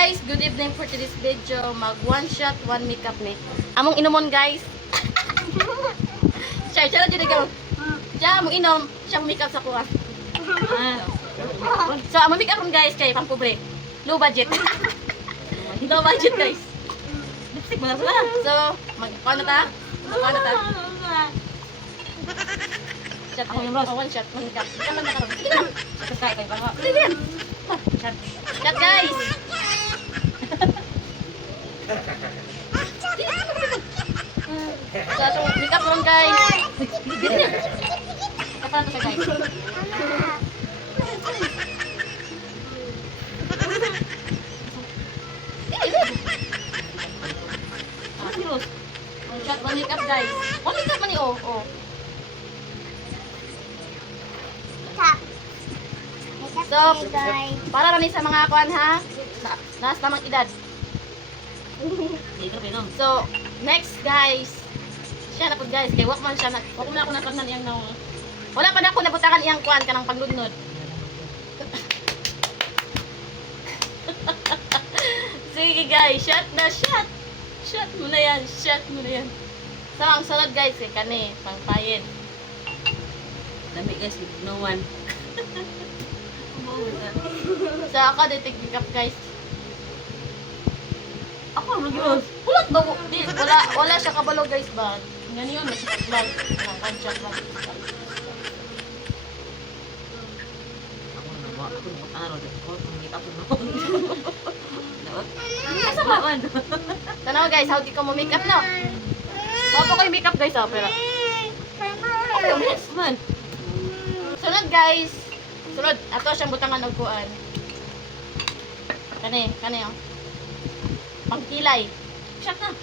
guys, good evening for today's video. Mag one shot, one makeup ni. Among inomon guys. Siya dito ikaw. Siya among inom, siya makeup sa kuha. So among makeup ron guys kay pang pobre. Low budget. Low budget guys. Lipstick mo na. So, paano ta? Shot ako yung rose. One shot, one makeup. Kaman na karon. Sige na. Shot kay banga. Sige. Shot guys. So, itong makeup ron guys. Kapan to siya guys. Serious. One shot, one makeup guys. One makeup man ni oh. So, para rin sa mga kuan ha. Nasa tamang edad. So, next guys. Siya na po guys. Kaya wak man siya. Wak mo na ako napagnan iyang na. Wala pa na ako nabutakan iyang kuan ka ng paglunod. Sige guys. Shot na shot. Shot mo na yan. Shot mo na yan. So, ang sunod guys. Eh, kani. Pangpayin. Dami guys. No one. So, ako detect makeup guys. Ako ang mag-iwas. Ulat ba? Wala siya kabalo guys ba? Ganyan yun, mas vlog. One shot lang. Ako na ako araw. Ako makita ko na. Asa ba man? Tanaw guys, how di ko mo makeup no? Papa ko yung makeup guys ha, pero Okay, yes man. sunod guys. Sunod, ato siyang butangan og kuan. Kani oh. Pangkilay. Shot na.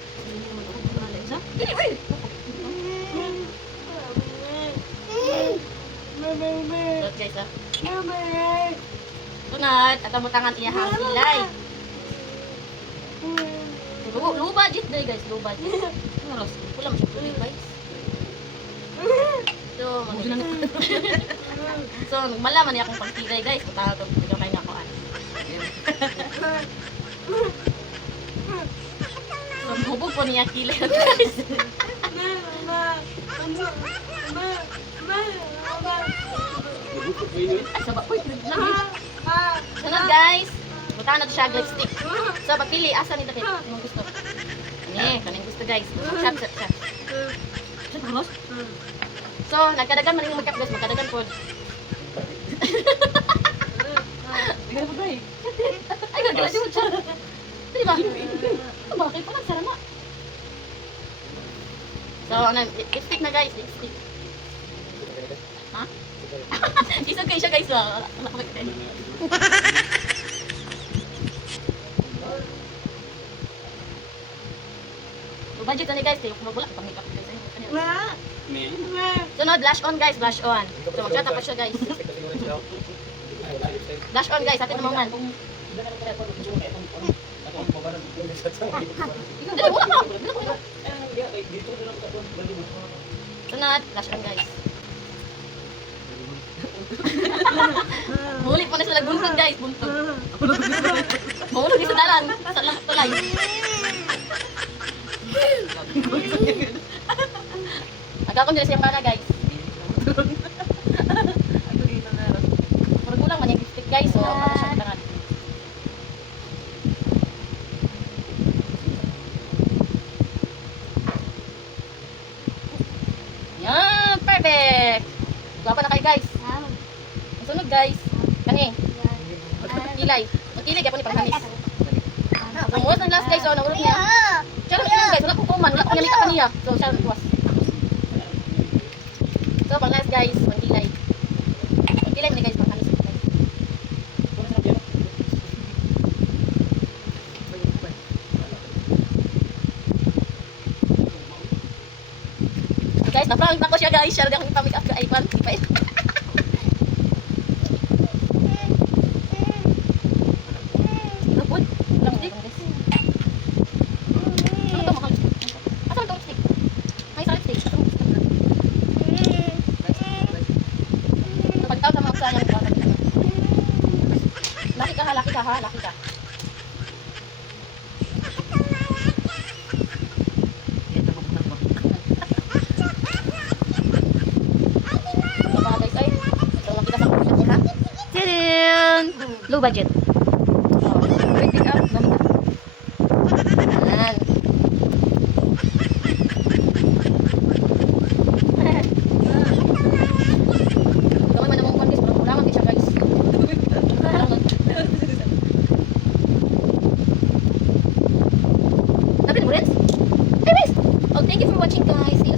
Dili wait. Sunod guys ha. Sunod, ato butangan iya hang kilay. Low budget day guys, low budget. Aros. Wala mo siya tubig guys. So, malaman niya akong pangkilay guys. Butangan ito, bigyan kayo nga kuan. So, hubog po niya kilay guys. Ay, sabak po yung sunod guys. Butangan natin siya lipstick. So, pagpili, asa ni David? Anong gusto? Kaning gusto guys. Shot. Shot aros. So, nagkadagan man yung makeup guys. Magkadagan po. Tingnan mo dai. Ay, gagawin mo siya. Di ba? Bakit pa nagsara na? So, lipstick na guys. Lipstick. Ha? Isag kayo siya guys. Wala ko makita. Budget na ni guys. Wala pang makeup guys. Sunod, blush on guys. Blush on. So, mag-shot pa siya guys. Blush on guys. Atin naman. Dali, wala ka. Sunod, blush on guys. Huli pa na sila buntog guys. Buntog. Mahulog yung sadalan. Sa lang tulay. Nagkakon siyang bana guys. Magulang man yung lipstick guys. So, para siyang tangan. Yan, perfect. Guwapa na kayo guys. Sunod guys. Kani. Kilay. Magkilay kaya po ni panghalis. Namuwas ng last guys. So, naulog niya. Siya lang guys. Wala po kuman. Wala po niya makeup niya. So, siya namuwas. So, pang last guys. Magkilay. Magkilay mo ni guys. Panghalis. Guys, na-prank na ko siya guys. Siya rin akong ipa-makeup ka. Ay, pan. Ipa. Napod. Wala mo guys. Ano to makal? Asa man to lipstick? May sa lipstick. Napagtaw sa mga usahan yung bawat. Laki ka ha. Low budget. Oh, quick pick up. Gamit na. Yan. Gamay man namang kwan guys, parang kulangan din siya guys. Sabi mo rin? Anyways, oh, thank you for watching guys. See you